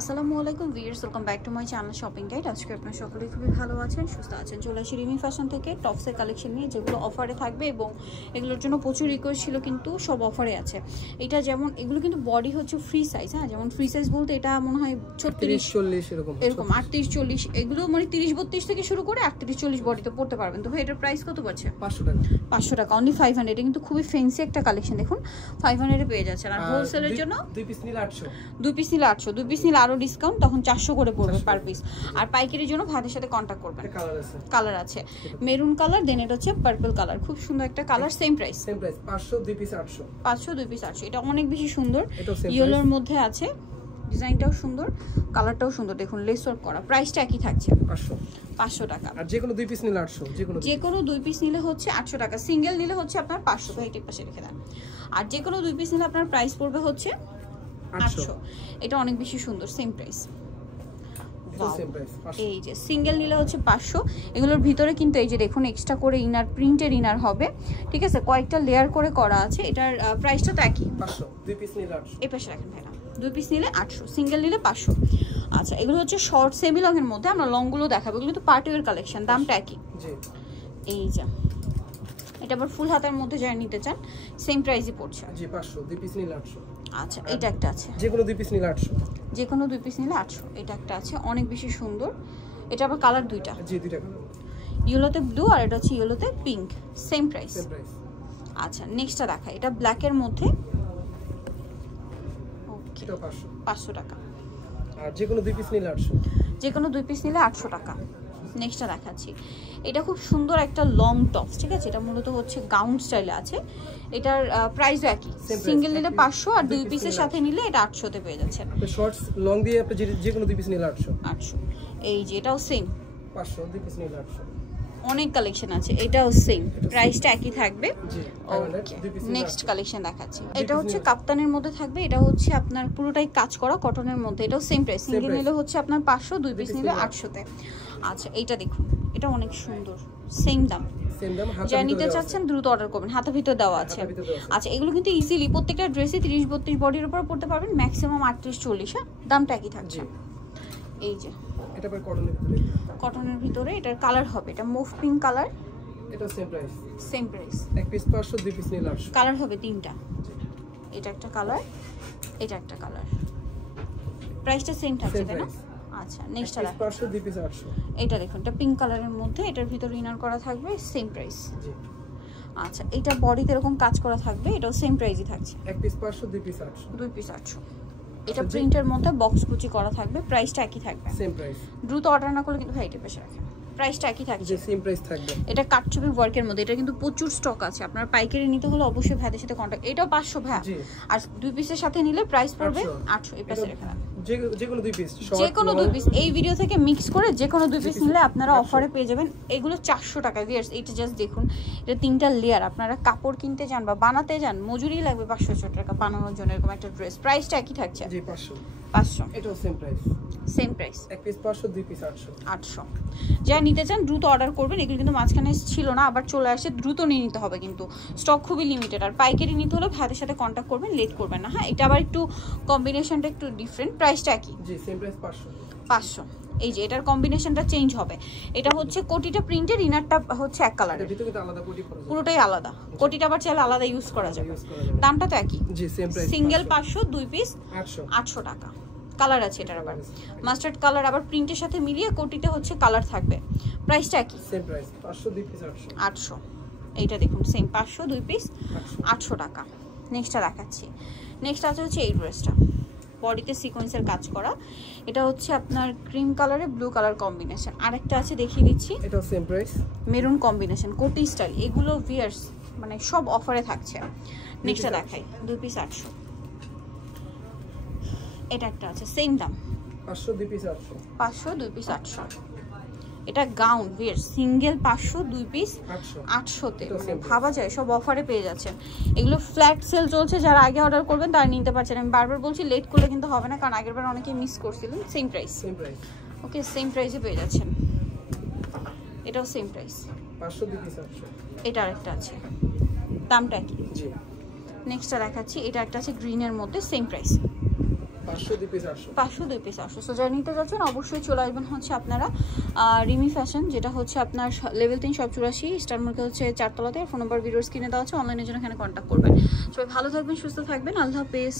আসসালামু আলাইকুম viewers, welcome back to my channel shopping guide. আজকে আপনারা সকলেই খুবই ভালো আছেন, সুস্থ আছেন। চলে আসি রিমি ফ্যাশন থেকে টপসের কালেকশন নিয়ে, যেগুলো অফারে থাকবে এবং এগুলোর জন্য প্রচুর রিকোয়েস্ট ছিল, কিন্তু সব অফারে আছে। এটা যেমন এগুলো কিন্তু বডি হচ্ছে ফ্রি সাইজ, হ্যাঁ, যেমন ফ্রি সাইজ বলতে এটা মনে হয় 36-40 এরকম 38-40, এগুলো মানে 30-32 থেকে শুরু করে 38-40 বডিতে পড়তে পারবেন। তো ভাই এটার প্রাইস কত পড়ছে? 500 টাকা, অনলি 500। এটা কিন্তু খুবই ফ্যান্সি একটা কালেকশন, দেখুন 500 পেয়ে যাচ্ছেন। আর হোলসেলের জন্য 2 পিস নিলে 800, 2 পিস নিলে 800, 2 পিস নিলে আরো ডিসকাউন্ট, তখন 400 করে পড়বে পার পিস। আর পাইকারির জন্য ভাইদের সাথে কন্টাক্ট করবেন। কালার আছে মেরুন কালার, দেন এটা হচ্ছে পার্পল কালার, খুব সুন্দর একটা colour. Same price 500, 2 piece 800, 500 2 piece 800। এটা অনেক বেশি সুন্দর, ইয়েলোর মধ্যে আছে, ডিজাইনটাও সুন্দর, কালারটাও সুন্দর, দেখুন লেস ওয়ার্ক করা। প্রাইসটা একই থাকছে 500 টাকা। আর যে কোনো 2 পিস নিলে 800, যে কোনো 2 পিস নিলে হচ্ছে 800 টাকা, সিঙ্গেল নিলে হচ্ছে আপনার 500। তো এই পাশে রেখে দেন। আর যে কোনো 2 পিস নিলে আপনার প্রাইস পড়বে হচ্ছে 800। এটা অনেক বেশি সুন্দর, সেম প্রাইস। এই যে সিঙ্গেল নিলে হচ্ছে 500। এগুলোর ভিতরে কিন্তু এই যে দেখুন এক্সট্রা করে ইনার, প্রিন্টের ইনার হবে, ঠিক আছে, কয়েকটা লেয়ার করে করা আছে। এটার প্রাইসটা তো একই, 500, 2 পিস নিলে 800। এই পাশে রাখেন ভাই, 2 পিস নিলে 800, সিঙ্গেল নিলে 500। আচ্ছা, এগুলো হচ্ছে শর্ট সেমি লং এর মধ্যে, আমরা লং গুলো দেখাবো। এগুলো তো পার্টি ওয়্যার কালেকশন, দামটা একই। এই যে এটা আবার ফুল হাতের মধ্যে যারা নিতে চান সেম প্রাইসই পড়ছে। জি 500, 2 পিস নিলে 800। আচ্ছা, এটা একটা আছে, যে কোনো 2 পিস নিলে 800, যে কোনো 2 পিস নিলে 800। এটা একটা আছে, অনেক বেশি সুন্দর। এটা আবার কালার দুইটা, জি দুইটা কালার, ইয়েলোতে ব্লু আর এটা হচ্ছে ইয়েলোতে পিঙ্ক, সেম প্রাইস। আচ্ছা, নেক্সটটা দেখাই, এটা ব্ল্যাক এর মধ্যে, ওকে, এটা 500, 500 টাকা। আর যে কোনো 2 পিস নিলে 800, যে কোনো 2 পিস নিলে 800 টাকা। নেক্সটটা দেখাচ্ছি, এটা খুব সুন্দর একটা লং টপস, ঠিক আছে, এটা মূলত হচ্ছে গাউন স্টাইলে আছে। এটার প্রাইসও একই, সিঙ্গেল নিলে 500 আর 2 পিসের সাথে নিলে এটা 800 তে পেয়ে যাচ্ছেন। আপনি শর্টস লং দিয়ে আপনি যে কোনো 2 পিস নিলে 800। এই যে এটাও সেম 500, 2 পিস নিলে 800। অনেক কালেকশন আছে, এটাও সেম, প্রাইসটা একই থাকবে। ওকে, নেক্সট কালেকশন দেখাচ্ছি। এটা হচ্ছে কাপ্তানের মধ্যে থাকবে, এটা হচ্ছে আপনার পুরোটাই কাজ করা কটনের মধ্যে, এটাও সেম প্রাইস, সিঙ্গেল নিলে হচ্ছে আপনার 500, 2 পিস নিলে 800 তে। আচ্ছা, এইটা দেখুন, এটা অনেক সুন্দর, সেম দাম। যারা নিতে চাচ্ছেন দ্রুত অর্ডার করবেন, হাতের ভিতর দেওয়া আছে। আচ্ছা, এগুলো কিন্তু ইজিলি প্রত্যেকটা ড্রেসে 30-32 বডির উপর পড়তে পারবেন, ম্যাক্সিমাম 38-40, হ্যাঁ, দামটা একই থাকছে। এই যে এটা আবার কটনের ভিতরে এটার কালার হবে, এটা মুভ পিঙ্ক কালার, এটা সেম প্রাইস, সেম প্রাইস। এক পিস 500, 2 পিস নিলে 800। কালার হবে 3টা, এটা একটা কালার, এটা একটা কালার, প্রাইসটা সেম থাকছে, তাই না? আচ্ছা, নেক্সটটা দেখুন, 500, 2 পিস 800। এটা দেখুন, এটা পিঙ্ক কালারের মধ্যে, এটার ভিতরে ইনার করা থাকবে, সেম প্রাইস। আচ্ছা, এটা বডিতে এরকম কাজ করা থাকবে, এটাও সেম প্রাইসই থাকছে, এক পিস 500, 2 পিস 800, 2 পিস 800। এটা প্রিন্টের মধ্যে বক্স কুচি করা থাকবে, প্রাইসটা একই থাকবে, সেম প্রাইস। দ্রুত অর্ডার না করলে কিন্তু ভাই এটা পেশে রাখেন, প্রাইসটা একই থাকছে, সেম প্রাইস থাকবে। এটা কাটছবি ওয়ার্কের মধ্যে, এটা কিন্তু প্রচুর স্টক আছে, আপনার পাইকারি নিতে হলে অবশ্যই ভাইদের সাথে কন্টাক্ট। এটাও 500 ভাই, আর 2 পিসের সাথে নিলে প্রাইস পড়বে 800। এই পাশে রেখে দেন, যে কোনো 2 পিস, এই ভিডিও থেকে মিক্স করে যে কোনো 2 পিস নিলে আপনারা অফারে পেয়ে যাবেন। এগুলো 400 টাকা ভিউয়ার্স। এটা জাস্ট দেখুন, এটা 3টা লেয়ার, আপনারা কাপড় কিনতে যান বা বানাতে যান, মজুরি লাগবে 500 টাকা বানানোর জন্য এরকম একটা ড্রেস। প্রাইসটা একই থাকছে, জি 500, 500। এটাও সেম প্রাইস, সেম প্রাইস, এক পিস 500, 2 পিস 800। যা নিতে চান দ্রুত অর্ডার করবেন। এগুলো কিন্তু মাঝখানে ছিল না, আবার চলে আসে, দ্রুত নিয়ে নিতে হবে, কিন্তু স্টক খুবই লিমিটেড। আর পাইকারি নিতে হলে ভাইদের সাথে কন্ট্যাক্ট করবেন, লেট করবেন না, হ্যাঁ। এটা আবার একটু কম্বিনেশনটা একটু ডিফারেন্ট, প্রাইসটা একই, জি সেম প্রাইস 500, 500। এই যে এটার কম্বিনেশনটা চেঞ্জ হবে, এটা হচ্ছে কোটিটা প্রিন্টের, ইনারটা হচ্ছে এক কালারের, ভিতরে কিন্তু আলাদা কোটি করা যায়, পুরোটাই আলাদা। কোটিটা আবার চাইলে আলাদা ইউজ করা যাবে, দামটা তো একই, জি সেম প্রাইস। সিঙ্গেল 500, 2 পিস 800 টাকা। কালার আছে এটার আবার মাস্টার্ড কালার, আবার প্রিন্টের সাথে মিলিয়ে কোটিতে হচ্ছে কালার থাকবে, প্রাইসটা একই, সেম প্রাইস 500, 2 পিস 800। এইটা দেখুন সেম 500, 2 পিস 800 টাকা। নেক্সটটা দেখাচ্ছি, নেক্সট আছে হচ্ছে এই ড্রেসটা, বডিতে সিকোয়েন্সের কাজ করা, এটা হচ্ছে আপনার ক্রিম কালারে ব্লু কালার কম্বিনেশন। আরেকটা আছে দেখিয়ে দিচ্ছি, এটা সেম প্রাইস, মেরুন কম্বিনেশন, কোটি স্টাইল। এগুলো ভিয়ার্স মানে সব অফারে থাকছে। নেক্সটটা দেখাই, 2 পিস 800। এটা একটা আছে সেম দাম, 500, 2 পিস 800, 500, 2 পিস 800। এটা গাউন ভিয়ার, সিঙ্গেল 500, 2 পিস 800 তে, মানে ভাবা যায় সব অফারে পেয়ে যাচ্ছেন। এগুলো ফ্ল্যাট সেল চলছে, যারা আগে অর্ডার করবেন তারা নিতে পারছেন। আমি বারবার বলছি লেট করলে কিন্তু হবে না, কারণ আগেরবার অনেকেই মিস করছিলেন। সেম প্রাইস, ওকে, সেম প্রাইসে পেয়ে যাচ্ছেন। এটাও সেম প্রাইস, 500, 2 পিস 800। এটা আরেকটা আছে, দামটা কি? জি। নেক্সটটা দেখাচ্ছি, এটা একটা আছে গ্রিনের মধ্যে, same price, 500 2 piece 800 500 2 piece 800। So যারা নিতে যাচ্ছেন অবশ্যই চলে আসবেন হচ্ছে আপনারা রিমি ফ্যাশন, যেটা হচ্ছে আপনার লেভেল 3 শপ 84 স্টার মার্কেট হচ্ছে 4 তলাতে। ফোন নাম্বার ভিডিওর স্ক্রিনে দেওয়া আছে, অনলাইনের জন্য এখানে কন্ট্যাক্ট করবেন। সবাই ভালো থাকবেন, সুস্থ থাকবেন, আল্লাহ হাফেজ।